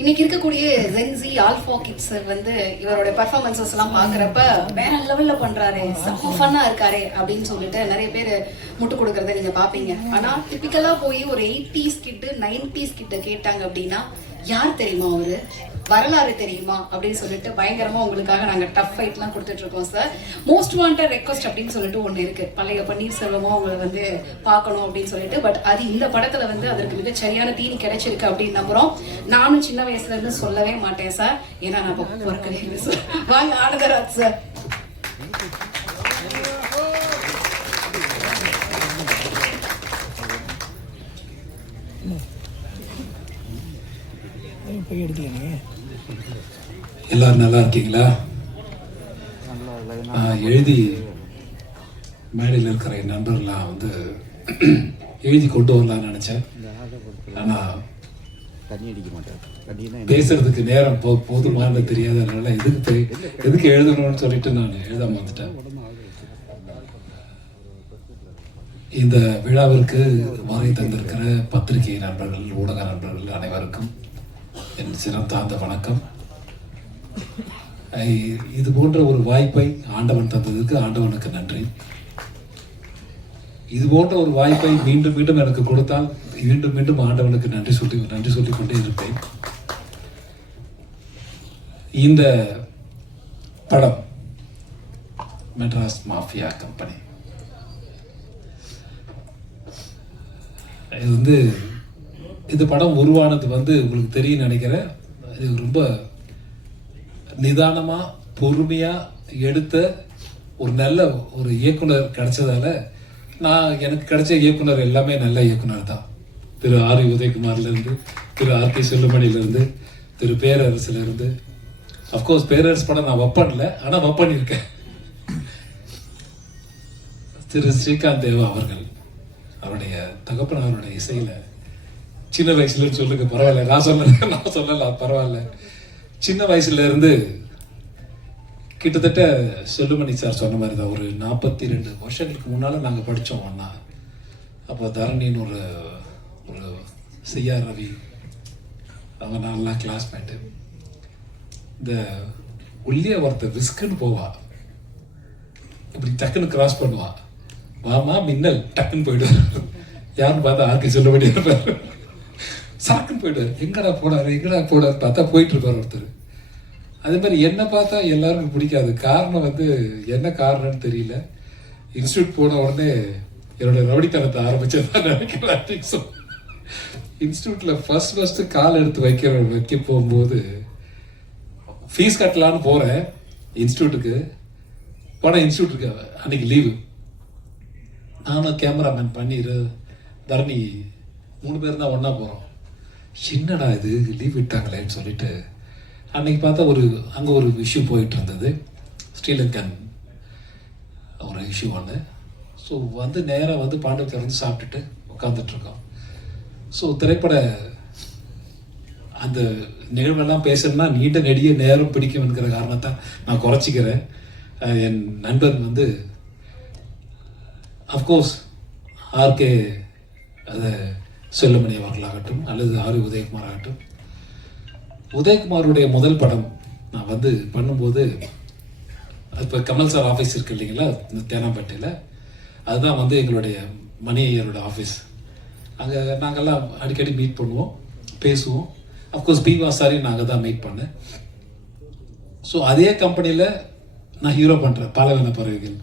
இன்னைக்கு இருக்கக்கூடிய gen Z alpha kids வந்து இவரோட பெர்ஃபார்மன்சஸ் எல்லாம் பாக்குறப்ப வேற லெவல்ல பண்றாரு. செம்ம ஃபன்னா இருக்காரு அப்படின்னு சொல்லிட்டு நிறைய பேர் முட்டு கொடுக்கறத நீங்க பாப்பீங்க ஆனா டிபிக்கலா போய் ஒரு எயிட்டிஸ் கிட்டு நைன்டிஸ் கிட்ட கேட்டாங்க அப்படின்னா யார் தெரியுமா அவரு? வரலாறு தெரியுமா அப்படின்னு சொல்லிட்டு பயங்கரமா உங்களுக்காக நாங்க டஃப் ஃபைட் எல்லாம் கொடுத்துட்டு இருக்கோம் சார் மோஸ்ட் வாண்டட் ரெக்வஸ்ட் அப்படின்னு சொல்லிட்டு ஒண்ணு இருக்கு. பழைய பன்னீர்செல்வமா உங்களை வந்து பார்க்கணும் அப்படின்னு சொல்லிட்டு. பட் அது இந்த படத்துல வந்து அதற்கு மிக சரியான தீனி கிடைச்சிருக்கு அப்படின்னு நம்புறோம். நானும் சின்ன வயசுல இருந்து சொல்லவே மாட்டேன் சார் ஏன்னா நான் பிறக்கவே இல்லை சார் வாங்க ஆனந்தராஜ் சார் போய் எடுக்கலங்க எல்லாரும் நல்லா இருக்கீங்களா? எழுதி மேடையில் இருக்கிற என் நண்பர்லாம் வந்து எழுதி கொண்டு வரலாம்னு நினச்சேன். ஆனால் பேசுறதுக்கு நேரம் போ போதுமானது தெரியாதனால எதுக்கு போய் எதுக்கு எழுதணும்னு சொல்லிட்டு நான் எழுதாம வந்துட்டேன். இந்த விழாவிற்கு வருகை தந்திருக்கிற பத்திரிகை நண்பர்கள் ஊடக நண்பர்கள் அனைவருக்கும் என் சிரம் தாழ்ந்த வணக்கம். இது போன்ற ஒரு வாய்ப்பை ஆண்டவன் தந்ததுக்கு ஆண்டவனுக்கு நன்றி. இது போன்ற ஒரு வாய்ப்பை மீண்டும் மீண்டும் எனக்கு கொடுத்தால் மீண்டும் மீண்டும் ஆண்டவனுக்கு நன்றி சொல்லி நன்றி சொல்லிக் கொண்டே இருப்பேன். இந்த படம் மெட்ராஸ் மாஃபியா கம்பெனி. இது வந்து இந்த படம் உருவானது வந்து உங்களுக்கு தெரியும் நினைக்கிறேன். இது ரொம்ப நிதானமா பொறுமையா எடுத்த ஒரு நல்ல ஒரு இயக்குனர் கிடைச்சதால நான் எனக்கு கிடைச்ச இயக்குனர் எல்லாமே நல்ல இயக்குனர் தான். திரு ஆர் உதயகுமார்ல இருந்து திரு ஆர் கே செல்லுமணில இருந்து திரு பேரரசுல இருந்து அஃப்கோர்ஸ் பேரரசு படம் நான் வப்பன்ல ஆனா வப்பனிருக்கேன் திரு ஸ்ரீகாந்த் தேவா அவர்கள் அவருடைய தகப்பன் அவருடைய இசையில சின்ன வயசுலன்னு சொல்லுங்க பரவாயில்ல நான் சொல்லலை நான் சொல்லலை பரவாயில்ல. சின்ன வயசுலேருந்து கிட்டத்தட்ட செல்லுமணி சார் சொன்ன மாதிரி தான் ஒரு நாற்பத்தி ரெண்டு வருஷங்களுக்கு முன்னால் நாங்கள் படித்தோம் ஒன்றா அப்போ தரணின்னு ஒரு ஒரு சிஆர் ரவி அவங்க நான்லாம் கிளாஸ்மேட்டு இந்த உள்ளே ஒருத்த விஸ்குன்னு போவா. இப்படி டக்குன்னு கிராஸ் பண்ணுவா. வாமா மின்னல் டக்குன்னு போயிடுவார். யாருன்னு பார்த்தா ஆர்க்கு சொல்ல வேண்டியிருப்பார் சாக்குன்னு போயிடுவார் எங்கடா போனாரு எங்கடா போனாரு பார்த்தா போயிட்டு இருப்பார் ஒருத்தர். அதே மாதிரி என்னை பார்த்தா எல்லாருக்கும் பிடிக்காது. காரணம் வந்து என்ன காரணம்னு தெரியல. இன்ஸ்டியூட் போன உடனே என்னோட ரவுடித்தனத்தை ஆரம்பிச்சதான் நினைக்கிறேன் ஸோ இன்ஸ்டியூட்டில் ஃபஸ்ட் ஃபஸ்ட்டு கால் எடுத்து வைக்கிற வைக்க போகும்போது ஃபீஸ் கட்டலான்னு போகிறேன் இன்ஸ்டியூட்டுக்கு. போனால் இன்ஸ்டியூட்டுக்கு அன்னைக்கு லீவு நானும் கேமராமேன் பண்ணிரு தரணி மூணு பேர் தான் ஒன்றா போகிறோம் என்னடா இது லீவ் விட்டாங்களேன்னு சொல்லிட்டு அன்னைக்கு பார்த்தா ஒரு அங்கே ஒரு இஷ்யூ போயிட்டு இருந்தது ஸ்ரீலங்கன் ஒரு இஷ்யூ ஒன்று ஸோ வந்து நேராக வந்து பாண்டவத்தில் இருந்து சாப்பிட்டுட்டு உட்காந்துட்ருக்கோம் ஸோ திரைப்பட அந்த நிகழ்வெல்லாம் பேசணும்னா நீண்ட நெடிய நேரம் பிடிக்கும்ங்கிற காரணத்தை நான் குறைச்சிக்கிறேன். என் நண்பர் வந்து அஃப்கோர்ஸ் ஆர்கே அதை செல்லுமணி அவர்களாகட்டும் அல்லது ஆர் உதயகுமார் ஆகட்டும் உதயகுமாருடைய முதல் படம் நான் வந்து பண்ணும்போது இப்போ கமல் சார் ஆஃபீஸ் இருக்கு இல்லைங்களா இந்த தேனாம்பேட்டையில். அதுதான் வந்து எங்களுடைய மணி ஐயரோட ஆஃபீஸ் அங்கே நாங்கெல்லாம் அடிக்கடி மீட் பண்ணுவோம் பேசுவோம். அஃப்கோர்ஸ் பி வாசாரி நாங்கள் தான் மீட் பண்ணேன் ஸோ அதே கம்பெனியில் நான் ஹீரோ பண்ணுறேன் பாலவன பறவைகள்.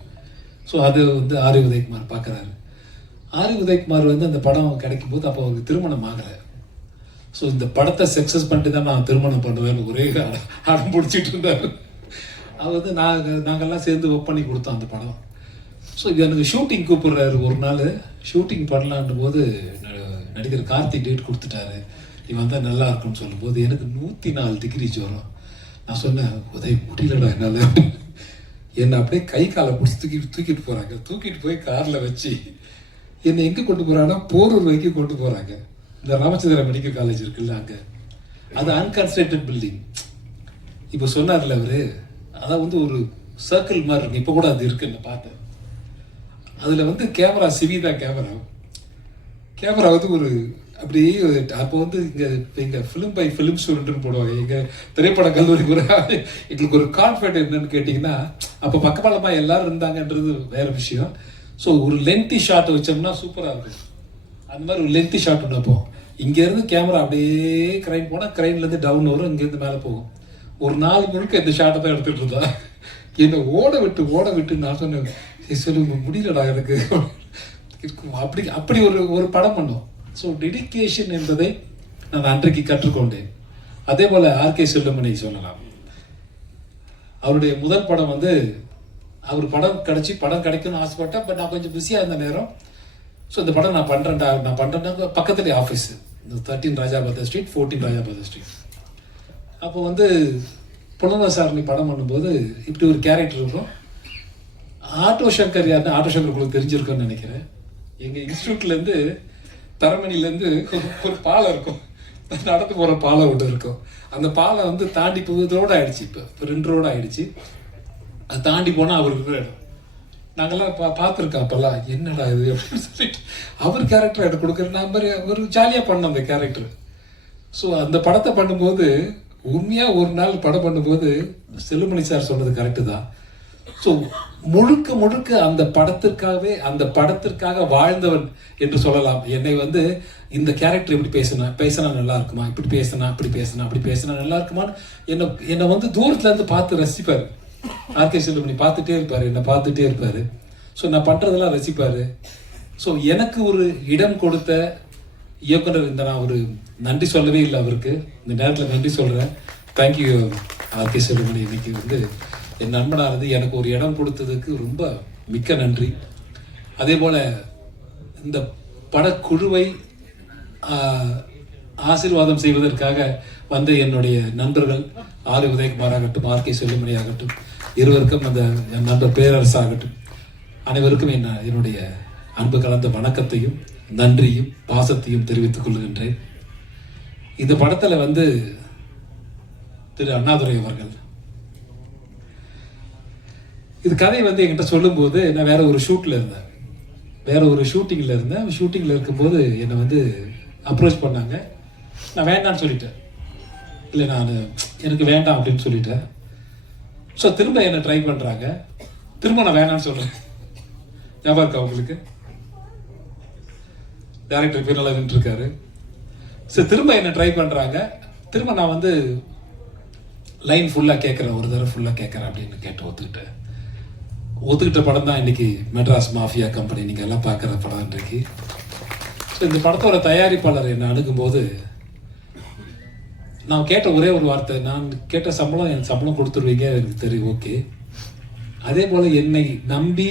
ஸோ அது வந்து ஆரி உதயகுமார் பார்க்குறாரு ஆரி உதயகுமார் வந்து அந்த படம் கிடைக்கும் போது அப்போ அவருக்கு திருமணம் ஆகலை. ஸோ இந்த படத்தை சக்ஸஸ் பண்ணிட்டு தான் நான் திருமணம் பண்ணுவேன்னு ஒரே அடம் பிடிச்சிட்டு இருந்தார். அவர் வந்து நாங்கள் நாங்கள்லாம் சேர்ந்து ஒர்க் பண்ணி கொடுத்தோம் அந்த படம். ஸோ இது எனக்கு ஷூட்டிங் கூப்பிடுறாரு. ஒரு நாள் ஷூட்டிங் பண்ணலான்ற போது ந- நடிகர் கார்த்திக் டேட் கொடுத்துட்டாரு. நீ வந்தால் நல்லா இருக்கும்னு சொல்லும்போது எனக்கு நூற்றி நாலு டிகிரி ஜோரம். நான் சொன்னேன் உதய முடியலடா என்னால். என்னை அப்படியே கை காலை பிடிச்சி தூக்கிட்டு தூக்கிட்டு போகிறாங்க தூக்கிட்டு போய் காரில் வச்சு என்னை எங்கே கொண்டு போகிறாங்கன்னா போரூர் வரைக்கும் கொண்டு போகிறாங்க இந்த ராமச்சந்திர மெடிக்கல் காலேஜ் இருக்குல்ல அங்கே. அது அன்கன்ஸ்ட்ரக்டட் பில்டிங் இப்போ சொன்னார்ல அவர் அதான் வந்து ஒரு சர்க்கிள் மாதிரி இருக்கு. இப்போ கூட அது இருக்கு நான் பார்த்தேன். அதில் வந்து கேமரா சிவிதா கேமரா கேமரா வந்து ஒரு அப்படியே அப்போ வந்து இங்கே எங்கள் ஃபிலிம் பை ஃபிலிம் ஸ்டூடெண்ட்னு போடுவாங்க. எங்கள் திரைப்பட கல்லூரி கூட எங்களுக்கு ஒரு கான்ஃபிடென்ட் என்னன்னு கேட்டிங்கன்னா அப்போ பக்கபலமாக எல்லாரும் இருந்தாங்கன்றது வேற விஷயம். ஸோ ஒரு லென்த்தி ஷாட் வச்சோம்னா சூப்பராக இருக்கும். அந்த மாதிரி ஒரு லென்த்தி ஷாட் ஒன்று வைப்போம். இங்கேருந்து கேமரா அப்படியே கிரைன் போனால் கிரைன்லேருந்து டவுன் வரும் இங்கேருந்து மேலே போகும். ஒரு நாள் முழுக்க இந்த ஷாட்டை தான் எடுத்துகிட்டு இருந்தா. என்னை ஓட விட்டு ஓட விட்டு நான் சொன்னேன் சொல்லுங்க சொல்லு முடியலடா எனக்கு. இருக்கும். அப்படி அப்படி ஒரு ஒரு படம் பண்ணோம். ஸோ டெடிகேஷன் என்பதை நான் அன்றைக்கு கற்றுக்கொண்டேன். அதே போல் ஆர்கே செல்லமணி சொல்லலாம். அவருடைய முதல் படம் வந்து அவர் படம் கிடச்சி படம் கிடைக்கும்னு ஆசைப்பட்டேன் பட் நான் கொஞ்சம் பிஸியாக இருந்த நேரம். ஸோ இந்த படம் நான் பண்ணுறேன்டா நான் பண்ணுறேன்னா பக்கத்துலேயே ஆஃபீஸ் இந்த thirteen Rajabather street fourteen Rajabather street அப்போ வந்து புலனசாரணி படம் பண்ணும்போது இப்படி ஒரு கேரக்டர் இருக்கும். ஆட்டோ சங்கர் யாருன்னு ஆட்டோ சங்கர் உங்களுக்கு தெரிஞ்சிருக்கும்னு நினைக்கிறேன். எங்கள் இன்ஸ்டியூட்லேருந்து தரமணிலேருந்து ஒரு பாலம் இருக்கும். நடந்து போகிற பாலம் ஒன்று இருக்கும். அந்த பாலம் வந்து தாண்டி போகுது ரோடு ஆயிடுச்சு இப்போ. இப்போ ரெண்டு ரோடு ஆயிடுச்சு. அதை தாண்டி போனால் அவருக்கு இருக்கிற இடம். பா பார்த்துருக்கோம் அப்போல்லாம் என்னடா இது அப்படின்னு சொல்லிட்டு. அவர் கேரக்டர் எனக்கு கொடுக்குற நான் மாதிரி ஒரு ஜாலியாக பண்ணோம் அந்த கேரக்டர் ஸோ அந்த படத்தை பண்ணும்போது உண்மையாக ஒரு நாள் படம் பண்ணும்போது செல்லுமணி சார் சொன்னது கரெக்டு தான். ஸோ முழுக்க முழுக்க அந்த படத்திற்காகவே அந்த படத்திற்காக வாழ்ந்தவன் என்று சொல்லலாம். என்னை வந்து இந்த கேரக்டர் இப்படி பேசினா பேசினா நல்லா இருக்குமா? இப்படி பேசினா அப்படி பேசினா அப்படி பேசினா நல்லா இருக்குமான்னு என்னை என்னை வந்து தூரத்துலேருந்து பார்த்து ரசிப்பார். ஆர்கே செல்லுமணி பார்த்துட்டே இருப்பார் என்னை பார்த்துட்டே இருப்பார். ஸோ நான் பண்ணுறதெல்லாம் ரசிப்பார். ஸோ எனக்கு ஒரு இடம் கொடுத்த இயக்குனர் இந்த நான் ஒரு நன்றி சொல்லவே இல்லை அவருக்கு. இந்த நேரத்தில் நன்றி சொல்கிறேன் தேங்க்யூ ஆர்கே செல்வமணி. இன்னைக்கு வந்து என் நண்பனாக இருந்து எனக்கு ஒரு இடம் கொடுத்ததுக்கு ரொம்ப மிக்க நன்றி. அதே போல் இந்த படக்குழுவை ஆசீர்வாதம் செய்வதற்காக வந்த என்னுடைய நண்பர்கள் ஆர் உதயகுமார் ஆகட்டும் ஆர்கே செல்லுமணி ஆகட்டும். இருவருக்கும் அந்த என் நண்பர் பேரரசாகட்டும். அனைவருக்கும் என்ன என்னுடைய அன்பு கலந்த வணக்கத்தையும் நன்றியும் பாசத்தையும் தெரிவித்துக் கொள்கின்றேன். இந்த படத்தில் வந்து திரு அண்ணாதுரை அவர்கள். இது கதை வந்து என்கிட்ட சொல்லும்போது நான் வேற ஒரு ஷூட்டில் இருந்தேன். வேற ஒரு ஷூட்டிங்கில் இருந்தேன். ஷூட்டிங்கில் இருக்கும்போது என்னை வந்து அப்ரோச் பண்ணாங்க. நான் வேண்டாம்னு சொல்லிட்டேன். இல்லை நான் எனக்கு வேண்டாம் அப்படின்னு சொல்லிட்டேன். ஸோ திரும்ப என்னை ட்ரை பண்ணுறாங்க திரும்ப நான் வேணாம்னு சொல்கிறேன் ஞாபகம் இருக்கா உங்களுக்கு? டேரக்டர் பேர் நல்லா இருக்காரு ஸோ திரும்ப என்ன ட்ரை பண்ணுறாங்க திரும்ப நான் வந்து லைன் ஃபுல்லாக கேட்குறேன் ஒரு தடவை ஃபுல்லாக கேட்குறேன் அப்படின்னு கேட்டு ஒத்துக்கிட்டேன் ஒத்துக்கிட்ட படம் தான் இன்றைக்கி மெட்ராஸ் மாஃபியா கம்பெனி நீங்கள் எல்லாம் பார்க்குற படம் இன்றைக்கு. ஸோ இந்த படத்தோட தயாரிப்பாளர் என்னை அணுகும்போது நான் கேட்ட ஒரே ஒரு வார்த்தை நான் கேட்ட சம்பளம் எனக்கு சம்பளம் கொடுத்துருவீங்க எனக்கு தெரியும் ஓகே. அதே போல் என்னை நம்பி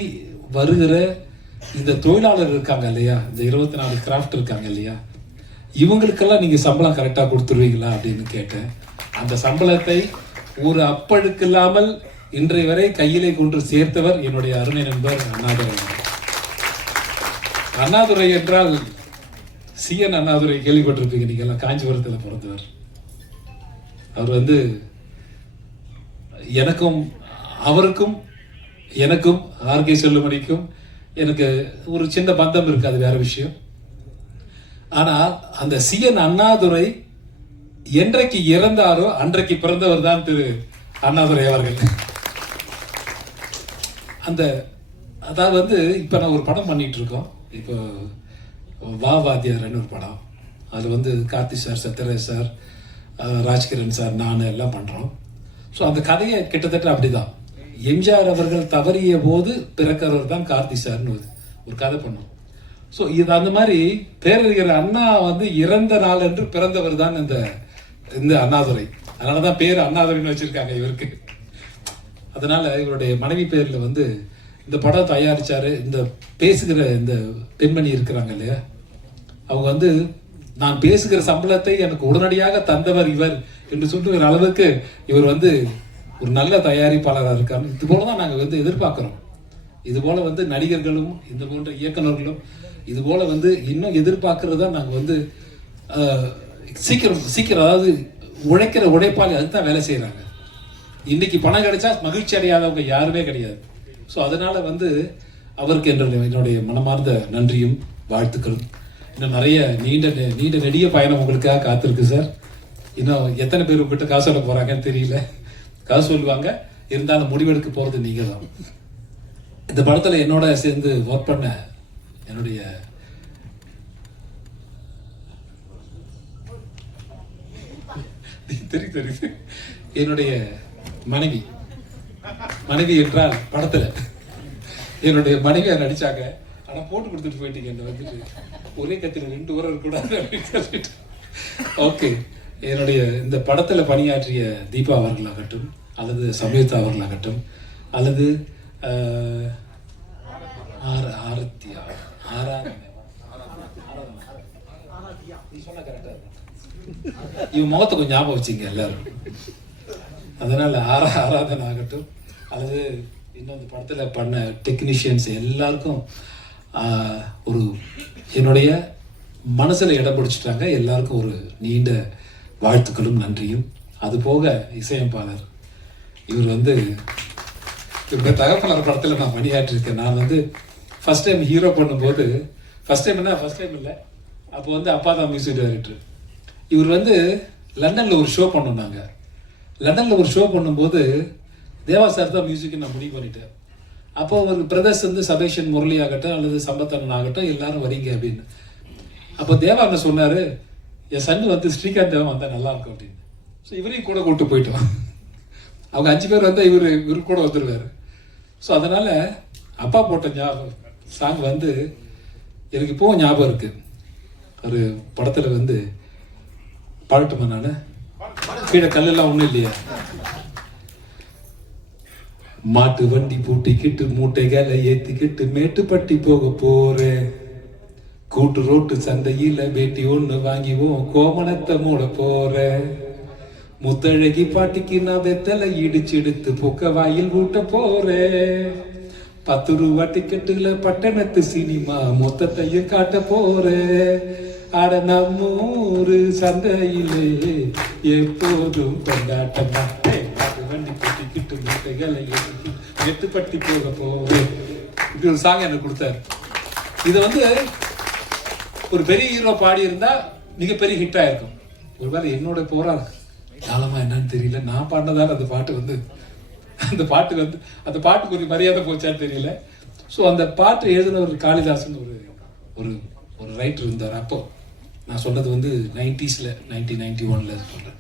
வருகிற இந்த தொழிலாளர் இருக்காங்க இல்லையா? இந்த இருபத்தி நாலு கிராஃப்ட் இருக்காங்க இல்லையா? இவங்களுக்கெல்லாம் நீங்கள் சம்பளம் கரெக்டாக கொடுத்துருவீங்களா அப்படின்னு கேட்டேன். அந்த சம்பளத்தை ஒரு அப்பழுக்கு இல்லாமல் இன்றைய வரை கையிலே கொண்டு சேர்த்தவர் என்னுடைய அருணை நண்பர் அண்ணாதுரை. அண்ணாதுரை என்றால் சிஎன் அண்ணாதுரை கேள்விப்பட்டிருப்பீங்க நீங்க எல்லாம் காஞ்சிபுரத்தில் பிறந்தவர். அவர் வந்து எனக்கும் அவருக்கும் எனக்கும் ஆர்கே செல்லுமணிக்கும் எனக்கு ஒரு சின்ன பந்தம் இருக்கு அது வேற விஷயம். ஆனால் அந்த சிஎன் அண்ணாதுரை என்றைக்கு இறந்தாரோ அன்றைக்கு பிறந்தவர் தான் திரு அண்ணாதுரை அவர்கள். அந்த அதாவது வந்து இப்போ நான் ஒரு படம் பண்ணிட்டு இருக்கோம். இப்போ வா வாத்தியார்னு ஒரு படம். அது வந்து Karthi sir Sathyaraj sir Rajkiran sir நான் எல்லாம் பண்ணுறோம் ஸோ அந்த கதையை கிட்டத்தட்ட அப்படிதான். எம்ஜிஆர் அவர்கள் தவறிய போது பிறக்கிறவர் தான் கார்த்தி சார்னு ஒரு- ஒரு கதை பண்ணோம் ஸோ இது அந்த மாதிரி பேரறிஞர் அண்ணா வந்து இறந்த நாள் என்று பிறந்தவர் தான் இந்த இந்த அண்ணாதுரை. அதனால தான் பேர் அண்ணாதுரைன்னு வச்சுருக்காங்க இவருக்கு. அதனால் இவருடைய மனைவி பேரில் வந்து இந்த படம் தயாரித்தார் இந்த பேசுகிற இந்த பெண்மணி இருக்கிறாங்க இல்லையா? அவங்க வந்து நான் பேசுகிற சம்பளத்தை எனக்கு உடனடியாக தந்தவர் இவர் என்று சொல்லுகிற அளவுக்கு இவர் வந்து ஒரு நல்ல தயாரிப்பாளராக இருக்காரு. இது போல தான் நாங்கள் வந்து எதிர்பார்க்குறோம். இது போல வந்து நடிகர்களும் இந்த போன்ற இயக்குநர்களும் இது போல வந்து இன்னும் எதிர்பார்க்கறது தான் நாங்கள் வந்து சீக்கிரம் சீக்கிரம் அதாவது உழைக்கிற உழைப்பாளி அதுதான் வேலை செய்கிறாங்க இன்னைக்கு பணம் கிடைச்சா மகிழ்ச்சி அடையாதவங்க யாருமே கிடையாது. ஸோ அதனால வந்து அவருக்கு என்னுடைய என்னுடைய மனமார்ந்த நன்றியும் வாழ்த்துக்களும். இன்னும் நிறைய நீண்ட நெ- நீண்ட நெடிய பயணம் உங்களுக்காக காத்திருக்கு சார் இன்னும் எத்தனை பேர் உங்ககிட்ட காசு சொல்ல போறாங்கன்னு தெரியல. காசு சொல்லுவாங்க. இருந்தாலும் முடிவெடுக்க போறது நீங்கள் தான் இந்த படத்துல என்னோட சேர்ந்து ஒர்க் பண்ண என்னுடைய தெரியும் தெரியுது. என்னுடைய மனைவி. மனைவி என்றால் படத்துல. என்னுடைய மனைவியா நடிச்சாங்க. ஆனா போட்டு கொடுத்துட்டு போயிட்டீங்க என்ன வந்துட்டு. ஒரே கத்தில் ரெண்டு உரம் கூடாது அப்படின்னு சொல்லிட்டு. ஓகே என்னுடைய இந்த படத்துல பணியாற்றிய தீபா அவர்களாகட்டும் அல்லது சமயுக்தா அவர்களாகட்டும் அல்லது ஆஹ், ஆர ஆரத்தியா? ஆராதனை இவன் முகத்தை கொஞ்சம் ஞாபகம் வச்சுங்க எல்லாரும். அதனால ஆரா ஆராதனை ஆகட்டும் அல்லது இன்னும் இந்த படத்துல பண்ண டெக்னீஷியன்ஸ் எல்லாருக்கும் ஒரு என்னுடைய மனசில் இடம் பிடிச்சிட்டாங்க. எல்லாருக்கும் ஒரு நீண்ட வாழ்த்துக்களும் நன்றியும். அது போக இசையமைப்பாளர். இவர் வந்து இவருடைய தகப்பனார் படத்தில் நான் பணியாற்றிருக்கேன். நான் வந்து ஃபர்ஸ்ட் டைம் ஹீரோ பண்ணும்போது ஃபர்ஸ்ட் டைம் என்ன? ஃபர்ஸ்ட் டைம் இல்லை. அப்போ வந்து அப்பா தான் மியூசிக் டைரக்டர் இவர் வந்து லண்டனில் ஒரு ஷோ பண்ணோம் நாங்கள் லண்டனில் ஒரு ஷோ பண்ணும்போது தேவா சார் தான் மியூசிக்கை நான் முடிவு பண்ணிட்டேன். அப்போ ஒரு பிரதர்ஸ் வந்து சபேஷன் முரளி ஆகட்டும் அல்லது சம்பத்தனன் ஆகட்டும் எல்லாரும் வரீங்க அப்படின்னு. அப்போ தேவா என்ன என் சன் வந்து ஸ்ரீகாந்த் தேவன் வந்தால் நல்லா இருக்கும் அப்படின்னு. ஸோ இவரையும் கூட கூப்பிட்டு போயிட்டோம் அவங்க அஞ்சு பேர் வந்தால் இவர் இவரு கூட வந்துருவாரு. ஸோ அதனால் அப்பா போட்ட ஞாபகம் சாங் வந்து எனக்கு இப்போவும் ஞாபகம் இருக்கு. ஒரு படத்தில் வந்து பாடட்டுமா நான்? கீழே கல்லெல்லாம் ஒன்றும் இல்லையா. மாட்டு வண்டி பூட்டிக்கிட்டு மூட்டைகளை ஏத்திக்கிட்டு மேட்டுப்பட்டி போக போறேன் கூட்டு ரோட்டு சந்தையில வேட்டி ஒண்ணு வாங்கிவோம் கோமணத்தை மூட போறேன் முத்தழகி பாட்டிக்கு நான் வெத்தலை இடிச்சு எடுத்து பொக்க வாயில் ஊட்ட போறேன் பத்து ரூபா டிக்கெட்டுல பட்டணத்து சினிமா மொத்தத்தையும் காட்ட போறேன் அட நம்மூரு சந்தையிலே எப்போதும் கொண்டாட்டமா வண்டி கட்டிக்கிட்டு முட்டைகளை எட்டுப்பட்டி போக இப்படி ஒரு சாங் எனக்கு கொடுத்தாரு. இதை வந்து ஒரு பெரிய ஹீரோ பாடி இருந்தா மிகப்பெரிய ஹிட் ஆயிருக்கும். ஒருவேளை என்னோட போராட்டம் காலமா என்னன்னு தெரியல. நான் பாடினதால அந்த பாட்டு வந்து அந்த பாட்டு வந்து அந்த பாட்டுக்கு ஒரு மரியாதை போச்சான்னு தெரியல. ஸோ அந்த பாட்டு எழுதின ஒரு காளிதாசன் ஒரு ஒரு ஒரு ரைட்டர் இருந்தார். அப்போ நான் சொன்னது வந்து நைன்டிஸில் நைன்டீன் நைன்டி ஒனில் சொல்கிறேன்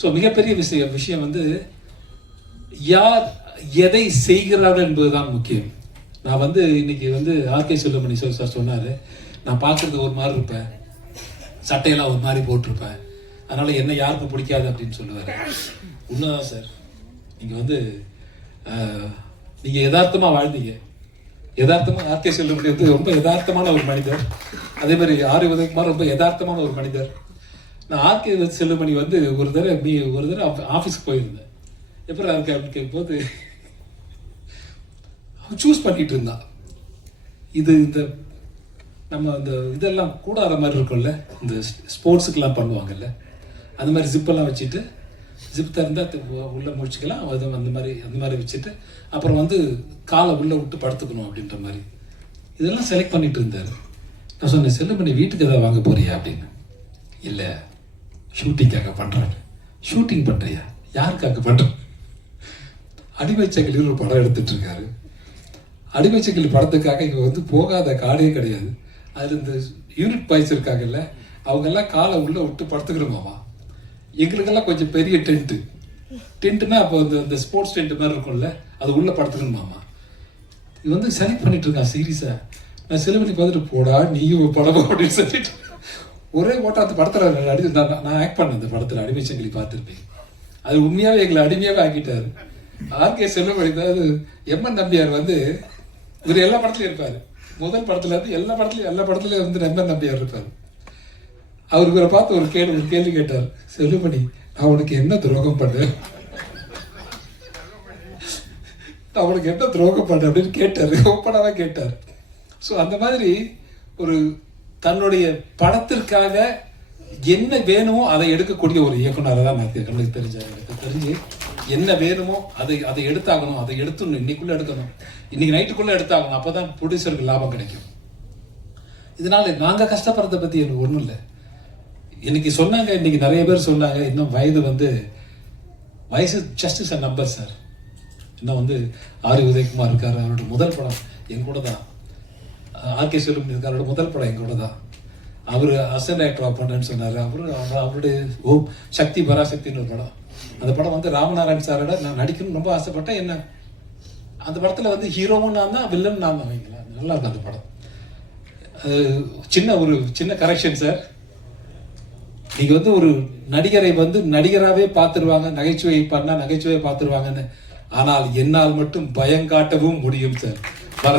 ஸோ மிகப்பெரிய விஷயம் விஷயம் வந்து யார் எதை செய்கிறார்கள் என்பதுதான் முக்கியம். நான் வந்து இன்னைக்கு வந்து ஆர்கே செல்வமணி சார் சார் நான் பார்க்கறது ஒரு மாதிரி இருப்பேன். சட்டையெல்லாம் ஒரு மாதிரி போட்டிருப்பேன். அதனால் என்ன யாருக்கும் பிடிக்காது அப்படின்னு சொல்லுவார். உண்மைதான் சார். நீங்கள் வந்து நீங்கள் யதார்த்தமாக வாழ்ந்தீங்க. யதார்த்தமாக ஆர்கே செல்வமணி வந்து ரொம்ப யதார்த்தமான ஒரு மனிதர். அதே மாதிரி ஆறு உதயகுமார் ரொம்ப யதார்த்தமான ஒரு மனிதர். நான் ஆர்கே செல்லுமணி வந்து ஒரு தடவை மீ ஒரு தடவை ஆஃபீஸ்க்கு போயிருந்தேன். எப்படி இருக்கு அப்படின்னு கேட்கும்போது அவன் சூஸ் பண்ணிட்டு இருந்தான். இது இந்த நம்ம இந்த இதெல்லாம் கூடாத மாதிரி இருக்கும்ல இந்த ஸ்போர்ட்ஸுக்கெல்லாம் பண்ணுவாங்கல்ல அந்த மாதிரி ஜிப்பெல்லாம் வச்சுட்டு ஜிப் திறந்தால் உள்ளே முடிச்சுக்கலாம் அது அந்த மாதிரி அந்த மாதிரி வச்சுட்டு அப்புறம் வந்து காலை உள்ளே விட்டு படுத்துக்கணும் அப்படின்ற மாதிரி. இதெல்லாம் செலக்ட் பண்ணிட்டு இருந்தாரு. நான் சொன்னேன் செல்லுமணி வீட்டுக்கு ஏதாவது வாங்க போறியா அப்படின்னு? இல்லை ஷூட்டிங்காக பண்ணுறேன் ஷூட்டிங் பண்ணுறியா யாருக்காக பண்ணுறேன் அடிமைச்சங்கிலின்னு ஒரு படம் எடுத்துட்டு இருக்காரு அடிமைச்சங்கிலி படத்துக்காக இவங்க வந்து போகாத காடே கிடையாது. அதில் இந்த யூனிட் பாய்ஸ் இருக்காங்கல்ல அவங்கெல்லாம் காலை உள்ளே விட்டு படுத்துக்கிறோமாமா எங்களுக்கெல்லாம் கொஞ்சம் பெரிய டென்ட்டு டென்ட்டுனா அப்போ இந்த இந்த ஸ்போர்ட்ஸ் டென்ட் மாதிரி இருக்கும்ல அது உள்ளே படுத்துக்கணுமாமா இது வந்து செலக்ட் பண்ணிட்டு இருக்கான் சீரியஸாக நான் செலவழி பார்த்துட்டு போடா நீயும் படம் அப்படின்னு சொல்லிட்டு. ஒரே ஓட்டம் அந்த படத்தில் அடி நான் ஆக்ட் பண்ணேன் அந்த படத்தில் அடிமை சங்கிலி பார்த்துருப்பேன். அது உண்மையாகவே எங்களை அடிமையாகவே ஆக்கிட்டாரு. ஆர்கே செல்வமணி அதாவது எம்என் நம்பியார் வந்து இவர் எல்லா படத்துலயும் இருப்பாரு. முதல் படத்துல இருந்து எல்லா படத்துலையும் எல்லா படத்துலயும் வந்து எம்என் நம்பியார் இருப்பாரு. அவர் இவரை பார்த்து ஒரு கேள்வி ஒரு கேள்வி கேட்டார். செல்லுமணி நான் உனக்கு என்ன துரோகம் பண்ணேன்? நான் உனக்கு என்ன துரோகம் பண்ணேன்? அப்படின்னு கேட்டார். ஓப்பனாக கேட்டார். ஸோ அந்த மாதிரி ஒரு தன்னுடைய படத்திற்காக என்ன வேணுமோ அதை எடுக்கக்கூடிய ஒரு இயக்குனரை தான் நான் கண்ணுக்கு தெரிஞ்சார் எனக்கு தெரிஞ்சு என்ன வேணுமோ அதை அதை எடுத்தாகணும் அதை எடுத்துடணும் இன்னைக்குள்ள எடுக்கணும். இன்னைக்கு நைட்டுக்குள்ள எடுத்தாகணும் அப்பதான் ப்ரொடியூசருக்கு லாபம் கிடைக்கும். இதனால நாங்க கஷ்டப்படுறத பத்தி எனக்கு ஒண்ணும் இல்லை. இன்னைக்கு சொன்னாங்க இன்னைக்கு நிறைய பேர் சொன்னாங்க இன்னும் வயது வந்து வயசு just is a number sir இன்னும் வந்து ஆரி உதயகுமார் இருக்காரு அவரோட முதல் படம் என் கூட தான். ஆர்கே செல்வம் இருக்காரு அவரோட முதல் படம் என் கூட தான். அவர் அசன் ஆக்டர் பண்ணேன்னு சொன்னார். அவரு அவர் அவருடைய ஓம் சக்தி பராசக்தின்னு ஒரு படம். அந்த படம் வந்து ராமநாராயண் சாரோட நான் நடிக்கணும்னு ரொம்ப ஆசைப்பட்டேன். என்ன? அந்த படத்தில் வந்து ஹீரோவும் நான் தான் வில்லன் நான் தான் வைங்களேன். நல்லா இருக்கும் அந்த படம். சின்ன ஒரு சின்ன கரெக்ஷன் சார் நீங்கள் வந்து ஒரு நடிகரை வந்து நடிகராகவே பார்த்துருவாங்க நகைச்சுவை பண்ணால் நகைச்சுவை பார்த்துருவாங்கன்னு. ஆனால் என்னால் மட்டும் பயங்காட்டவும் முடியும் சார் வர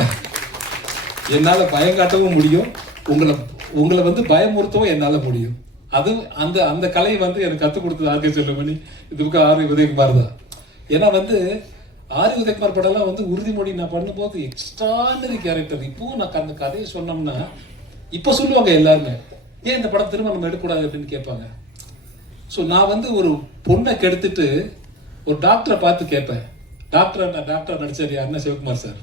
என்னால் பயங்காட்டவும் முடியும். உங்களை உங்களை வந்து பயமுறுத்தவும் என்னால் முடியும். அது அந்த அந்த கலையை வந்து எனக்கு கற்றுக் கொடுத்தது ஆர்கே செல்வமணி இதுக்கு ஆர் உதயகுமார் தான். ஏன்னா வந்து ஆரி உதயகுமார் படம்லாம் வந்து உறுதிமொழி நான் பண்ணும்போது எக்ஸ்ட்ரானரி கேரக்டர் இப்போவும் நான் அந்த கதையை சொன்னோம்னா இப்போ சொல்லுவாங்க எல்லாருமே ஏன் இந்த படம் திரும்ப நம்ம எடுக்கக்கூடாது? அப்படின்னு கேட்பாங்க. ஸோ நான் வந்து ஒரு பொண்ணை கெடுத்துட்டு ஒரு டாக்டரை பார்த்து கேட்பேன். டாக்டர் நான் டாக்டர் நடிச்சார் யாருன்னா சிவகுமார் சார்.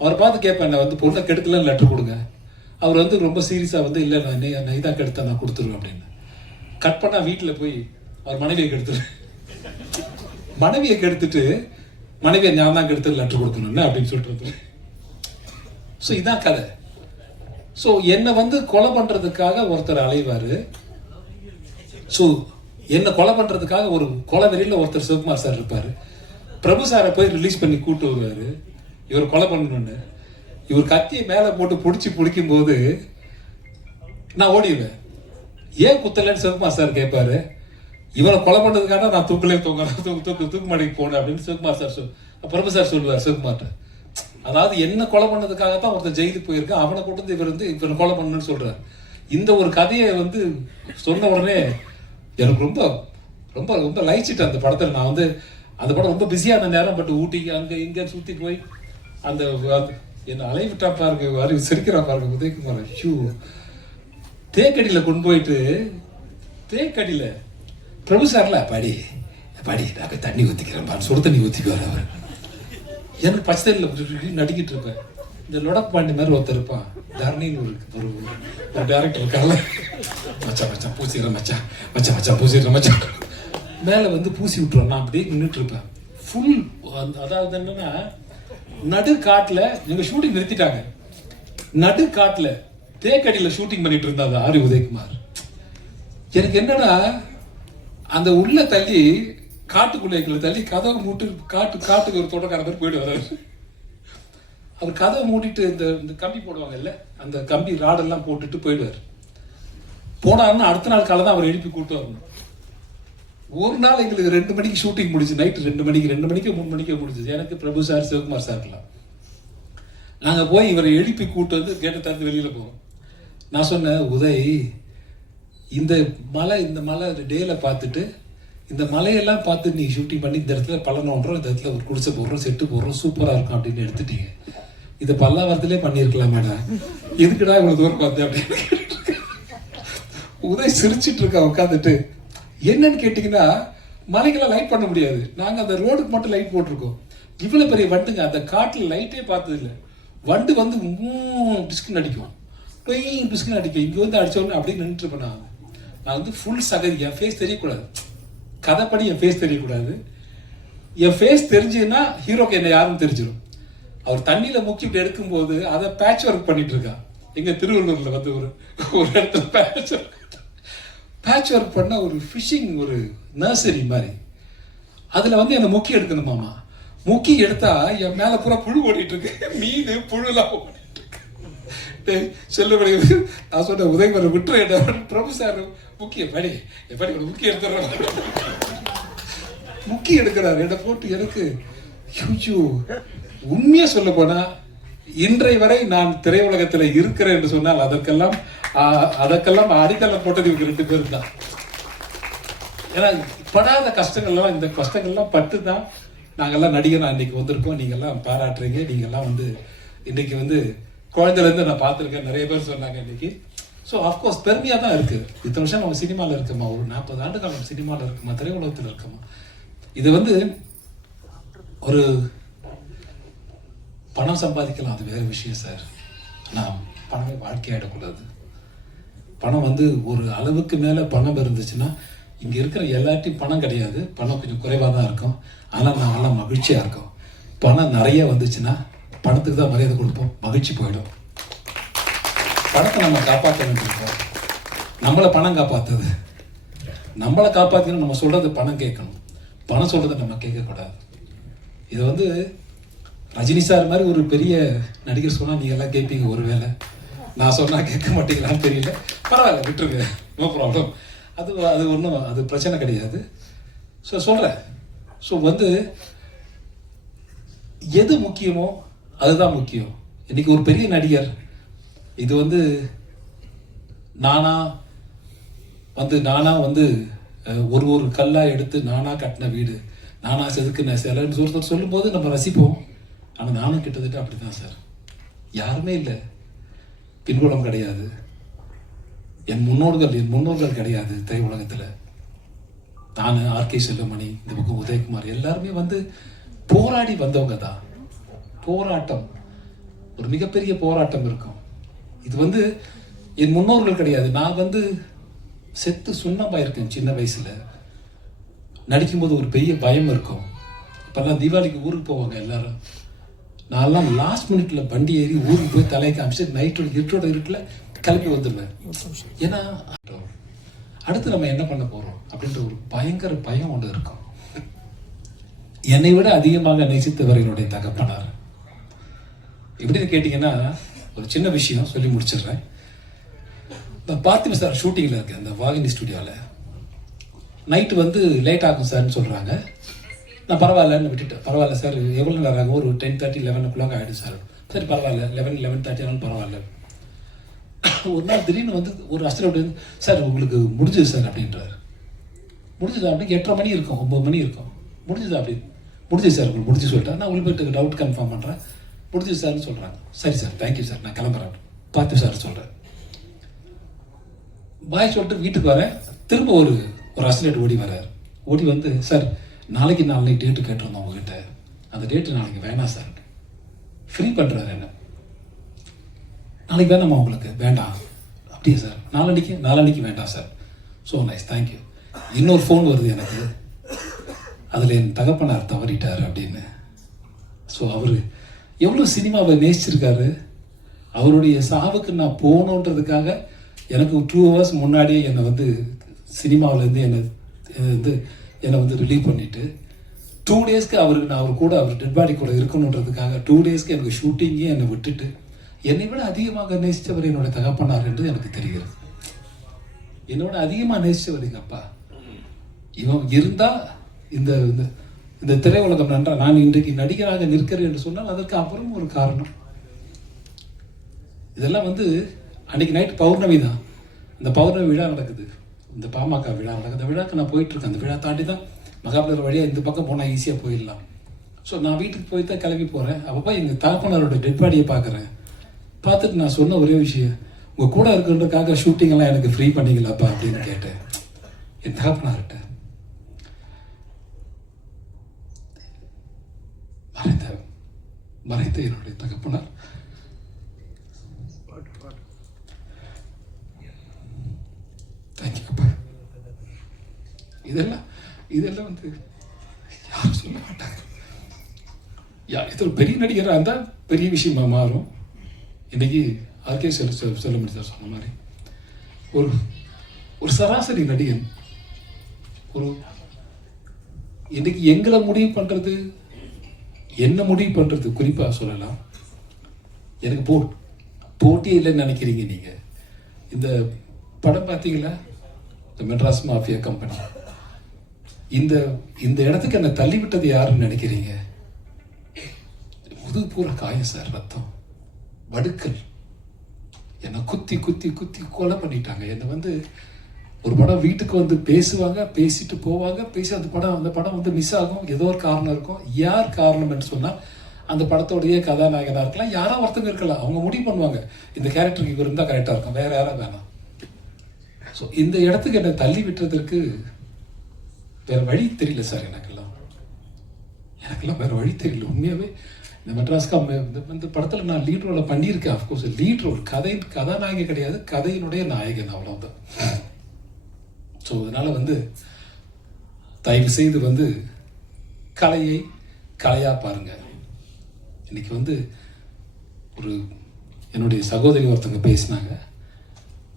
அவரை பார்த்து கேட்பேன் நான் வந்து பொண்ணை கெடுக்கலன்னு லெட்டர் கொடுங்க. அவர் வந்து ரொம்ப சீரியஸாக வந்து இல்லை நான் நெய் நெய் தான் கெடுத்தேன் நான் கொடுத்துருவேன் அப்படின்னு. கட் பண்ணா வீட்டில் போய் அவர் மனைவியை கெடுத்துருவேன் மனைவியை கெடுத்துட்டு மனைவியை நான் தான் கெடுத்து லெட்டர் கொடுக்கணும்ல அப்படின்னு சொல்லிட்டு ஸோ இதான் கதை. ஸோ என்னை வந்து கொலை பண்ணுறதுக்காக ஒருத்தர் அலைவார். ஸோ என்னை கொலை பண்ணுறதுக்காக ஒரு கொலை வெறியில் ஒருத்தர் சிவகுமார் சார் இருப்பார். பிரபு சாரை போய் ரிலீஸ் பண்ணி கூட்டு வருவார். இவர் கொலை பண்ணணும்னு. இவர் கத்தியை மேலே போட்டு பிடிச்சி பிடிக்கும் போது நான் ஓடிடுவேன். ஏன் குத்தலைன்னு சிவகுமார் சார் கேட்பாரு இவரை கொலை பண்ணதுக்காக நான் தூக்கலே தூங்குறேன். தூக்கு தூக்கு தூக்கு மாடிக்கு போனேன் அப்படின்னு சிவகுமார் சார் சொல் பிரபு சார் சொல்லுவார் சிவகுமார்ட்ட அதாவது என்ன கொலை பண்ணதுக்காக தான் ஒருத்தர் ஜெயிலுக்கு போயிருக்கான் அவனை கொண்டு வந்து இவர் வந்து இவரை கொலை பண்ணுன்னு சொல்றாரு. இந்த ஒரு கதையை வந்து சொன்ன உடனே எனக்கு ரொம்ப ரொம்ப ரொம்ப லயிச்சிட்டேன் அந்த படத்தில். நான் வந்து அந்த படம் ரொம்ப பிஸியான நேரம் பட் ஊட்டிக்கு அங்கே இங்கே சுற்றி போய் அந்த- என்ன அலைவிட்டா பாருங்க வாரி சிரிக்கிறா பாருங்க உதயகுமார். ஐயோ. தேக்கடியில் கொண்டு போயிட்டு தேக்கடியில் பிரபு சார்ல படி படி நான் போய் தண்ணி ஊற்றிக்கிறேன் பாரு, சுடு தண்ணி ஊற்றிக்குவார் அவர். எனக்கு பச்சை தண்ணியில் நடிக்கிட்டு இருப்பேன். இந்த லொடக் பாண்டி மாதிரி ஒருத்தர் இருப்பான். தரணின்னு ஒரு ஒரு ஒரு டேரக்டர் இருக்கார்ல. மச்சான் மச்சான் பூசிடுறேன் மச்சான். மச்சான் மச்சான் பூசிடுறேன் மச்சான். மேலே வந்து பூசி விட்டுருவேன் நான் அப்படியே நின்றுட்டு இருப்பேன். ஃபுல் அதாவது என்னன்னா நடு காட்டில் எங்கள் ஷூட்டிங் நிறுத்திட்டாங்க. நடு காட்டில் தேக்கடியில் ஷூட்டிங் பண்ணிட்டு இருந்தாங்க ஆரி உதயகுமார். எனக்கு என்னன்னா அந்த உள்ள தள்ளி காட்டுக்குள்ளே எங்களை தள்ளி கதவை மூட்டு காட்டு காட்டுக்கு ஒரு தோட்டக்கார மாதிரி போயிட்டு வர்றாரு. அவர் கதவை மூடிட்டு இந்த இந்த கம்பி போடுவாங்கல்ல அந்த கம்பி ராடெல்லாம் போட்டுட்டு போயிடுவார். போனாருன்னா அடுத்த நாள் காலை தான் அவர் எழுப்பி கூட்டு வரணும். ஒரு நாள் எங்களுக்கு ரெண்டு மணிக்கு ஷூட்டிங் முடிச்சு நைட்டு ரெண்டு மணிக்கு ரெண்டு மணிக்கு மூணு மணிக்கு முடிஞ்சிச்சு. எனக்கு பிரபு சார் சிவகுமார் சார்லாம் நாங்கள் போய் இவரை எழுப்பி கூட்டு வந்து கேட்டை திறந்து வெளியில் போகிறோம் நான் சொன்னேன் உதய் இந்த மலை இந்த மலை டேல பார்த்துட்டு இந்த மலையெல்லாம் பார்த்து நீ ஷூட்டிங் பண்ணி இந்த இடத்துல பள்ளம் ஒன்றோம் இந்த இடத்துல ஒரு குடிசை போடுறோம் செட்டு போடுறோம் சூப்பராக இருக்கும் அப்படின்னு எடுத்துட்டீங்க. இதை பல்லாவரத்துலேயே பண்ணியிருக்கலாம் மேடம் எதுக்குடா இவ்வளோ தூரம் பார்த்தேன் அப்படின்னு உதய் சிரிச்சிட்டு இருக்கா உட்காந்துட்டு என்னன்னு கேட்டிங்கன்னா மலைக்கெல்லாம் லைட் பண்ண முடியாது. நாங்கள் அந்த ரோடுக்கு மட்டும் லைட் போட்டிருக்கோம். இவ்வளோ பெரிய வண்டுங்க அந்த காட்டில் லைட்டே பார்த்ததில்லை. வண்டு வந்து டிஸ்கின் அடிக்கும். பெய் டிஸ்கின் அடிக்கும். இங்கே வந்து அடிச்ச அப்படியே நின்றுட்டு இருப்பேன் நான். நான் வந்து ஃபுல் சகதி. என் ஃபேஸ் தெரியக்கூடாது. கதைப்படி என் ஃபேஸ் தெரியக்கூடாது. என் ஃபேஸ் தெரிஞ்சுன்னா ஹீரோக்கு என்ன யாருன்னு தெரிஞ்சிடும். அவர் தண்ணியில முக்கிட்டு எடுக்கும்போது அதை பேட்ச் ஒர்க் பண்ணிட்டு இருக்கா. எங்கள் திருவள்ளூரில் வந்து ஒரு ஒரு இடத்துல பேட்ச் ஒர்க் பேட்ச் ஒர்க் பண்ண ஒரு ஃபிஷிங் ஒரு நர்சரி மாதிரி. அதில் வந்து என்னை முக்கி எடுக்கணுமாமா முக்கி எடுத்தா என் மேல பூரா புழு ஓடிட்டு இருக்கு. மீன் புழுலாம் ஓடிட்டுருக்கு செல்லுபடி நான் சொன்ன உதயகுமார் விட்டுரு என்ன? பிரபு சார் முக்கிய படி எப்படி ஒரு முக்கிய எடுத்துடுறோம் முக்கி எடுக்கிறார். என்னை போட்டு எனக்கு ஐயோ உண்மையாக சொல்ல போனால் இன்றைய வரை நான் திரையுலகத்துல இருக்கிறேன் என்று சொன்னால் அதற்கெல்லாம் அதற்கெல்லாம் அடித்தளம் போட்டது இவங்க ரெண்டு பேரும் தான். ஏன்னா படாத கஷ்டங்கள்லாம் இந்த கஷ்டங்கள்லாம் பட்டு தான் நாங்கள்லாம் நடிகர் இன்னைக்கு வந்திருக்கோம். நீங்கள்லாம் பாராட்டுறீங்க. நீங்கள்லாம் வந்து இன்னைக்கு வந்து குழந்தைல இருந்து நான் பார்த்துருக்கேன். நிறைய பேர் சொன்னாங்க இன்னைக்கு. ஸோ அஃப்கோர்ஸ் பெருமையாக தான் இருக்குது இத்தனை வருஷம் நம்ம சினிமாவில் இருக்கோமா? ஒரு நாற்பது ஆண்டு காலம் சினிமாவில் இருக்குமா? திரையுலகத்தில் இருக்கோமா? இது வந்து ஒரு பணம் சம்பாதிக்கலாம். அது வேறு விஷயம் சார் நான் பணமே வாழ்க்கையாயிடக்கூடாது. பணம் வந்து ஒரு அளவுக்கு மேலே பணம் இருந்துச்சுன்னா இங்கே இருக்கிற எல்லாத்தையும் பணம் கிடையாது. பணம் கொஞ்சம் குறைவாக தான் இருக்கும். ஆனால் நல்லா மகிழ்ச்சியாக இருக்கும். பணம் நிறைய வந்துச்சுன்னா பணத்துக்கு தான் மரியாதை கொடுப்போம். மகிழ்ச்சி போயிடும். பணத்தை நம்ம காப்பாற்ற வேண்டியிருக்கோம் நம்மளை பணம் காப்பாற்றுது நம்மளை காப்பாற்றணும் நம்ம சொல்கிறது பணம் கேட்கணும். பணம் சொல்கிறத நம்ம கேட்கக்கூடாது. இது வந்து ரஜினி சார் மாதிரி ஒரு பெரிய நடிகர் சொன்னால் நீங்கள் எல்லாம் கேட்பீங்க ஒருவேளை நான் சொன்னால் கேட்க மாட்டீங்களான்னு தெரியல. பரவாயில்ல விட்டுருங்க. நோ ப்ராப்ளம் அது அது ஒன்றும் அது பிரச்சனை கிடையாது. ஸோ சொல்கிறேன் ஸோ வந்து எது முக்கியமோ அதுதான் முக்கியம். இன்னைக்கு ஒரு பெரிய நடிகர் இது வந்து நானா வந்து நானா வந்து ஒரு ஒரு கல்லாக எடுத்து நானா கட்டின வீடு. நானா செதுக்குன சிலன்னு ஒருத்தர் சொல்லும்போது நம்ம ரசிப்போம். ஆனால் நானும் கிட்டத்தட்ட அப்படிதான் சார். யாருமே இல்லை. பின்புலம் கிடையாது. என் முன்னோர்கள் என் முன்னோர்கள் கிடையாது திரை உலகத்தில். நான் ஆர்கே செல்லமணி இந்த பக்கம் உதயகுமார் எல்லாருமே வந்து போராடி வந்தவங்க தான் போராட்டம். ஒரு மிகப்பெரிய போராட்டம் இருக்கும். இது வந்து என் முன்னோர்கள் கிடையாது. நான் வந்து செத்து சுண்ணமாயிருக்கேன் சின்ன வயசில். நடிக்கும்போது ஒரு பெரிய பயம் இருக்கும். இப்போல்லாம் தீபாவளிக்கு ஊருக்கு போவாங்க எல்லாரும். நான்லாம் லாஸ்ட் மினிட்ல வண்டி ஏறி ஊருக்கு போய் தலையை காமிச்சு நைட்டோட இருட்டோட இருட்டில் கிளம்பி வந்துடுவேன். ஏன்னா அடுத்து நம்ம என்ன பண்ண போறோம்? அப்படின்ற ஒரு பயங்கர பயம் ஒன்று இருக்கும். என்னை விட அதிகமாக நேசித்தவர் என்னுடைய தகப்பனார். எப்படின்னு கேட்டிங்கன்னா ஒரு சின்ன விஷயம் சொல்லி முடிச்சிடுறேன். நான் பார்த்திப சார் ஷூட்டிங்கில் இருக்கேன் அந்த வாகினி ஸ்டுடியோவில் நைட்டு வந்து லேட் ஆகும் சார்னு சொல்கிறாங்க நான் பரவாயில்லன்னு விட்டுட்டேன் பரவாயில்ல சார் எவ்வளோ நேரம் ஆகும்? ஒரு ten thirty eleven o'clock ஆகிடும் சார் சரி பரவாயில்ல. லெவன் லெவன் தேர்ட்டி ஆனாலும் பரவாயில்ல. ஒரு நாள் திடீர்னு வந்து ஒரு அஸ்டர் வந்து சார் உங்களுக்கு முடிஞ்சது சார் அப்படின்றார். முடிஞ்சது? அப்படி எட்டரை மணி இருக்கும் ஒம்பது மணி இருக்கும். முடிஞ்சது அப்படி? முடிஞ்சது சார் உங்களுக்கு முடிஞ்சு சொல்லிட்டேன் நான் உங்களுக்கு போயிட்டு டவுட் கன்ஃபார்ம் பண்ணுறேன் முடிஞ்சது சார்னு சொல்கிறாங்க சரி சார் தேங்க்யூ சார் நான் கிளம்புறேன். பார்த்து சார் சொல்கிறேன் பாய் சொல்லிட்டு வீட்டுக்கு வரேன். திரும்ப ஒரு ஒரு அஸ்லேட் ஓடி வர்றார். ஓடி வந்து சார் நாளைக்கு நாளைக்கு டேட்டு கேட்டிருந்தோம் உங்ககிட்ட. அந்த டேட்டு நாளைக்கு வேணாம் சார் ஃப்ரீ பண்ணுறாரு என்ன? நாளைக்கு வேணாமா உங்களுக்கு? வேண்டாம். அப்படியே சார் நாளன்னைக்கு? நாளன்னைக்கு வேண்டாம் sir so nice thank you இன்னொரு ஃபோன் வருது எனக்கு. அதில் என் தகப்பனார் தவறிட்டார் அப்படின்னு. ஸோ அவர் எவ்வளோ சினிமாவை நேசிச்சிருக்காரு? அவருடைய சாவுக்கு நான் போகணுன்றதுக்காக எனக்கு டூ ஹவர்ஸ் முன்னாடியே என்னை வந்து சினிமாவிலேருந்து என்னை என்னை வந்து என்னை வந்து ரிலீவ் பண்ணிட்டு டூ டேஸ்க்கு அவருக்கு நான் அவர் கூட அவர் டெட் பாடி கூட இருக்கணுன்றதுக்காக டூ டேஸ்க்கு எனக்கு ஷூட்டிங்கே என்னை விட்டுட்டு என்னை விட அதிகமாக நேசித்தவர் என்னோட தகப்பனார் என்று எனக்கு தெரிகிறது. என்னோட அதிகமாக நேசித்தவர் எங்கள் அப்பா. இவன் இருந்தால் இந்த இந்த- இந்த திரையுலகம் நன்றா நான் இன்றைக்கு நடிகராக நிற்கிறேன் என்று சொன்னால் அதற்கு அப்புறம் ஒரு காரணம். இதெல்லாம் வந்து அன்னைக்கு நைட் பௌர்ணமி தான். இந்த பௌர்ணமி விழா நடக்குது. இந்த பாமக விழா நடக்குது அந்த விழாக்கு நான் போயிட்டுருக்கேன். அந்த விழா தாண்டி தான் மகாபலிபுரம் வழியாக இந்த பக்கம் போனால் ஈஸியாக போயிடலாம். ஸோ நான் வீட்டுக்கு போய் தான் கிளம்பி போகிறேன் அப்பப்போ எங்கள் தகப்பனாரோட டெட் பாடியை பார்க்குறேன். பார்த்துட்டு நான் சொன்ன ஒரே விஷயம் உங்கள் கூட இருக்குன்றதுக்காக ஷூட்டிங்கெல்லாம் எனக்கு ஃப்ரீ பண்ணிக்கலாப்பா அப்படின்னு கேட்டேன். என் தகப்பனார்கிட்ட மறைத்த மறைத்த என்னுடைய தகப்பனார் தேங்க்யூ அப்பா இதெல்லாம் இதெல்லாம் வந்து யாரும் சொல்ல மாட்டாங்க. யா இது ஒரு பெரிய நடிகராக இருந்தால் பெரிய விஷயமா மாறும். இன்றைக்கி ஆர்கே செல் செல் சொல்ல சொன்ன மாதிரி ஒரு ஒரு சராசரி நடிகன் ஒரு இன்றைக்கி எங்களை முடிவு பண்றது என்ன முடிவு பண்ணுறது குறிப்பாக சொல்லலாம். எனக்கு போ போட்டியே இல்லைன்னு நினைக்கிறீங்க நீங்க. இந்த படம் பார்த்தீங்களா? இந்த மெட்ராஸ் மாஃபியா கம்பெனி. இந்த இந்த இடத்துக்கு என்னை தள்ளி விட்டது யாருன்னு நினைக்கிறீங்க? முதுகு பூரா காயம் சார் ரத்தம். வடுக்கல். என்னை குத்தி குத்தி குத்தி கொலை பண்ணிட்டாங்க. என்னை வந்து ஒரு படம் வீட்டுக்கு வந்து பேசுவாங்க பேசிட்டு போவாங்க பேசி அந்த படம் அந்த படம் வந்து மிஸ் ஆகும். ஏதோ ஒரு காரணம் இருக்கும். யார் காரணம் என்று சொன்னால் அந்த படத்தோடைய கதாநாயகனாக இருக்கலாம். யாரோ ஒருத்தங்க இருக்கலாம். அவங்க முடிவு பண்ணுவாங்க. இந்த கேரக்டருக்கு இவர் இருந்தால் கரெக்டாக இருக்கும். வேற யாரும் வேணாம். ஸோ இந்த இடத்துக்கு என்னை தள்ளி விட்டுறதுக்கு வேற வழி தெரியல சார் எனக்கெல்லாம். எனக்கெல்லாம் வேற வழி தெரியல உண்மையாகவே இந்த மெட்ராஸ்கா இந்த இந்த படத்தில் நான் லீட் ரோலை பண்ணியிருக்கேன் அஃப்கோர்ஸ் லீட் ரோல் கதை கதாநாயகி கிடையாது கதையினுடைய நாயகன் அவ்வளோதான் ஸோ அதனால் வந்து தயவு செய்து வந்து கலையை கலையாக பாருங்கள் இன்றைக்கி வந்து ஒரு என்னுடைய சகோதரி ஒருத்தங்க பேசினாங்க.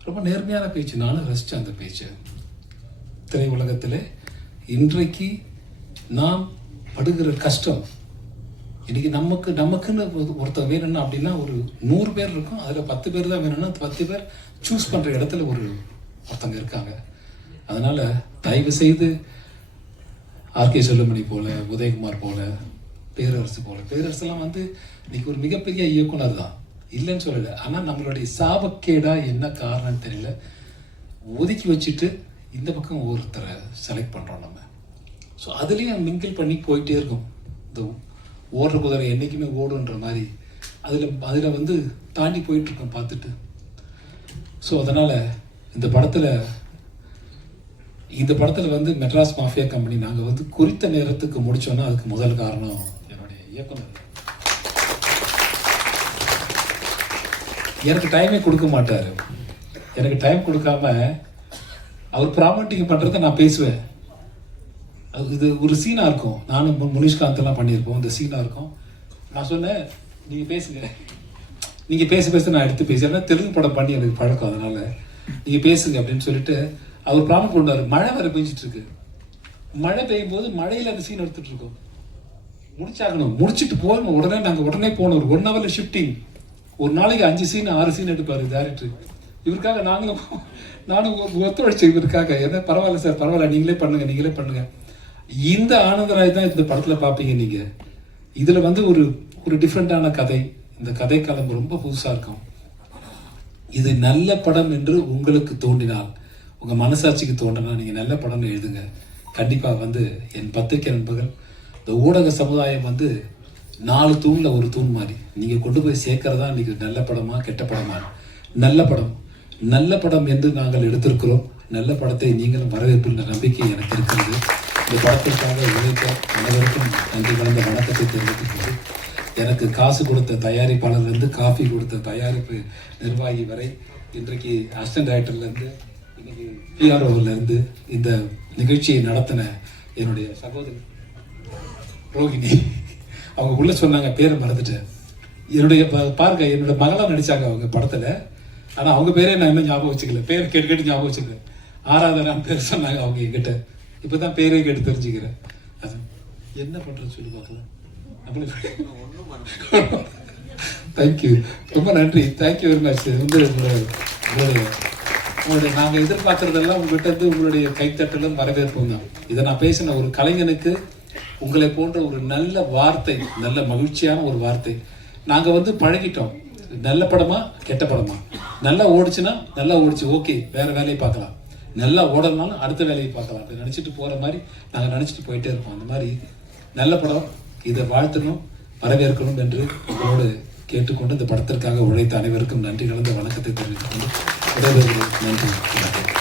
ரொம்ப நேர்மையான பேச்சு நானும் ரசித்தேன் அந்த பேச்சு. திரையுலகத்தில் இன்றைக்கு நாம் படுகிற கஷ்டம் இன்றைக்கி நமக்கு நமக்குன்னு ஒரு- ஒருத்தர் வேணும்னா அப்படின்னா ஒரு நூறு பேர் இருக்கும். அதில் பத்து பேர் தான் வேணும்னா பத்து பேர் சூஸ் பண்ணுற இடத்துல ஒரு ஒருத்தங்க இருக்காங்க. அதனால் தயவு செய்து ஆர்கே செல்லுமணி போல உதயகுமார் போல பேரரசு போல பேரரசுலாம் வந்து இன்னைக்கு ஒரு மிகப்பெரிய இயக்குனர் தான். இல்லைன்னு சொல்லலை. ஆனால் நம்மளுடைய சாபக்கேடாக என்ன காரணம்னு தெரியல. ஒதுக்கி வச்சுட்டு இந்த பக்கம் ஒருத்தரை செலக்ட் பண்ணுறோம் நம்ம. ஸோ அதுலேயும் மிங்கிள் பண்ணி போயிட்டே இருக்கும். இந்த ஓடுற குதிரை என்றைக்குமே ஓடுன்ற மாதிரி. அதில் அதில் வந்து தாண்டி போயிட்டுருக்கோம் பார்த்துட்டு. ஸோ அதனால் இந்த படத்தில் இந்த படத்தில் வந்து மெட்ராஸ் மாஃபியா கம்பெனி நாங்கள் வந்து குறித்த நேரத்துக்கு முடித்தோன்னா அதுக்கு முதல் காரணம் என்னுடைய இயக்குனர். எனக்கு டைமே கொடுக்க மாட்டார். எனக்கு டைம் கொடுக்காம அவர் ப்ராமண்டிங் பண்ணுறத நான் பேசுவேன். இது ஒரு சீனாக இருக்கும். நானும் முனிஷ்காந்தெல்லாம் பண்ணியிருக்கோம் பண்ணியிருப்போம். இந்த சீனாக இருக்கும். நான் சொன்னேன் நீங்கள் பேசுங்க. நீங்கள் பேச பேச நான் எடுத்து பேசி ஏன்னா தெலுங்கு படம் பண்ணி எனக்கு பழக்கம் அதனால். நீங்கள் பேசுங்க அப்படின்னு சொல்லிட்டு அவர் ப்ராப்ளம் கொண்டாரு மழை வர பெஞ்சிட்டு இருக்கு மழை பெய்யும் போது மழையில் அந்த சீன் எடுத்துட்டு இருக்கோம் முடிச்சாகணும். முடிச்சிட்டு போகணும் உடனே நாங்கள் உடனே போனோம். ஒரு ஒன் ஹவர்ல ஷிஃப்டிங் ஒரு நாளைக்கு அஞ்சு சீன் ஆறு சீன் எடுப்பார் டேரக்டர் இவருக்காக நாங்களும் நானும் ஒத்துழைச்சு இவருக்காக. ஏன்னா பரவாயில்ல சார் பரவாயில்ல. நீங்களே பண்ணுங்க நீங்களே பண்ணுங்க. இந்த ஆனந்தராய் தான் இந்த படத்தில் பார்ப்பீங்க நீங்கள் இதில் வந்து ஒரு ஒரு டிஃப்ரெண்ட்டான கதை. இந்த கதைக்களம் ரொம்ப புதுசாக இருக்கும். இது நல்ல படம் என்று உங்களுக்கு தோன்றினால் உங்கள் மனசாட்சிக்கு தோன்றினா நீங்கள் நல்ல படம்னு எழுதுங்க. கண்டிப்பாக வந்து என் பத்திரிகை நண்பர்கள் இந்த ஊடக சமுதாயம் வந்து நாலு தூணில் ஒரு தூண் மாதிரி. நீங்கள் கொண்டு போய் சேர்க்கறதா இன்றைக்கி நல்ல படமா கெட்ட படமா? நல்ல படம். நல்ல படம் என்று நாங்கள் எடுத்திருக்கிறோம். நல்ல படத்தை நீங்களும் வரவேற்புள்ள நம்பிக்கை எனக்கு இருக்கிறது. இந்த படத்திற்காக உழைத்த அனைவருக்கும் நன்றி கலந்த வணக்கத்தை தெரிவித்துக் கொண்டு எனக்கு காசு கொடுத்த தயாரிப்பாளர்லேருந்து காஃபி கொடுத்த தயாரிப்பு நிர்வாகி வரை இன்றைக்கு அசிஸ்டன்ட் டைரக்டர்லேருந்து இன்றைக்கி இன்னைக்கு இந்த நிகழ்ச்சியை நடத்தின என்னுடைய சகோதரி ரோகிணி. அவங்க உள்ள சொன்னாங்க பேரை மறந்துட்டேன். என்னுடைய ப- பாருங்க என்னோட மகளாக நடிச்சாங்க அவங்க படத்தில். ஆனால் அவங்க பேரே நான் இன்னும் ஞாபகம் வச்சுக்கல. பேர் கேட்டு கேட்டு ஞாபகம் வச்சுக்கல. ஆராதனான்னு பேர் சொன்னாங்க அவங்க என்கிட்ட. இப்போ தான் பேரை கேட்டு தெரிஞ்சுக்கிறேன். அது என்ன பண்ணுறது சொல்லி பார்க்கலாம். தேங்க்யூ ரொம்ப நன்றி. தேங்க்யூ வெரி மச் வந்து உங்களுடைய உங்களுடைய நாங்கள் எதிர்பார்க்குறதெல்லாம் உங்கள்கிட்ட இருந்து உங்களுடைய கைத்தட்டலும் வரவேற்போம் தான். இதை நான் பேசின ஒரு கலைஞனுக்கு உங்களை போன்ற ஒரு நல்ல வார்த்தை நல்ல மகிழ்ச்சியான ஒரு வார்த்தை. நாங்கள் வந்து பழகிட்டோம். நல்ல படமா கெட்ட படமா. நல்லா ஓடிச்சுன்னா நல்லா ஓடிச்சு. ஓகே வேற வேலையை பார்க்கலாம். நல்லா ஓடலனாலும் அடுத்த வேலையை பார்க்கலாம். அப்படி நினச்சிட்டு போகிற மாதிரி நாங்கள் நினச்சிட்டு போயிட்டே இருப்போம் அந்த மாதிரி நல்ல படம். இதை வாழ்த்தணும் வரவேற்கணும் என்று உங்களோடு கேட்டுக்கொண்டு இந்த படத்திற்காக உழைத்த அனைவருக்கும் நன்றி கலந்த வணக்கத்தை தெரிவித்துக் கொண்டு நன்றி.